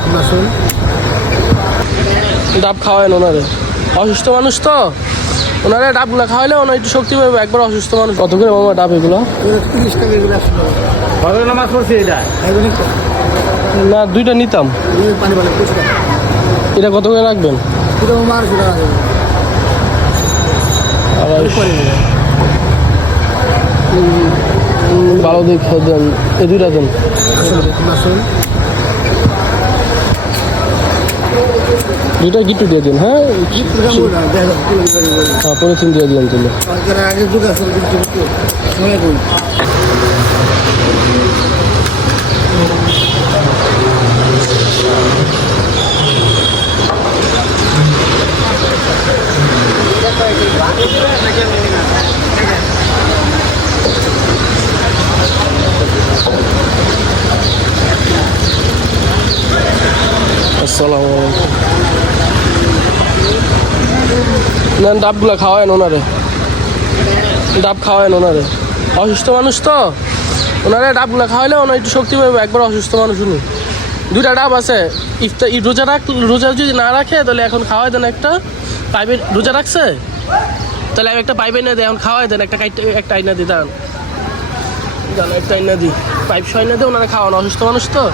আলাইকুম। আসুন। ডাব খাওয়ায় ওনারে, অসুস্থ মানুষ তো, ওনারে ডাবগুলো খাওয়াইলে ওনার একটু শক্তি পাবে। একবার অসুস্থ মানুষ। কত করে মামা ডাব এগুলো? 30 টাকা এগুলো 100 টাকা। কত নামাজ পড়ছি এটা? না, দুইটা নিতাম। পানি বলে 25 টাকা। এটা কত করে রাখবেন? এটা মার শুরু আছে। ভালো দেখে দেন, এই দুইটা দেন। আসুন। দুইটা গিট্টু দিয়ে দিন। হ্যাঁ হ্যাঁ, পলিথিন দিয়ে দিন তাহলে। আগে যুগ আছে মনে করি। আসসালামু আলাইকুম। না, ডাবগুলো খাওয়ায়েন ওনারে, ডাব খাওয়ায়েন ওনারে। অসুস্থ মানুষ তো, ওনারে ডাবগুলো খাওয়াইলে ওনার একটু শক্তি পাবে। একবার অসুস্থ মানুষ উনি। দুইটা ডাব আছে। রোজা যদি না রাখে তাহলে এখন খাওয়াই দেন একটা পাইপে। রোজা রাখছে তাহলে আমি একটা পাইপে এনে দিই, এখন খাওয়াই দেন। একটা আইনা দিই, দাঁড়ান, একটা আইনা দিই, পাইপ সহ আইনা দিই। ওনারা খাওয়ান, অসুস্থ মানুষ তো।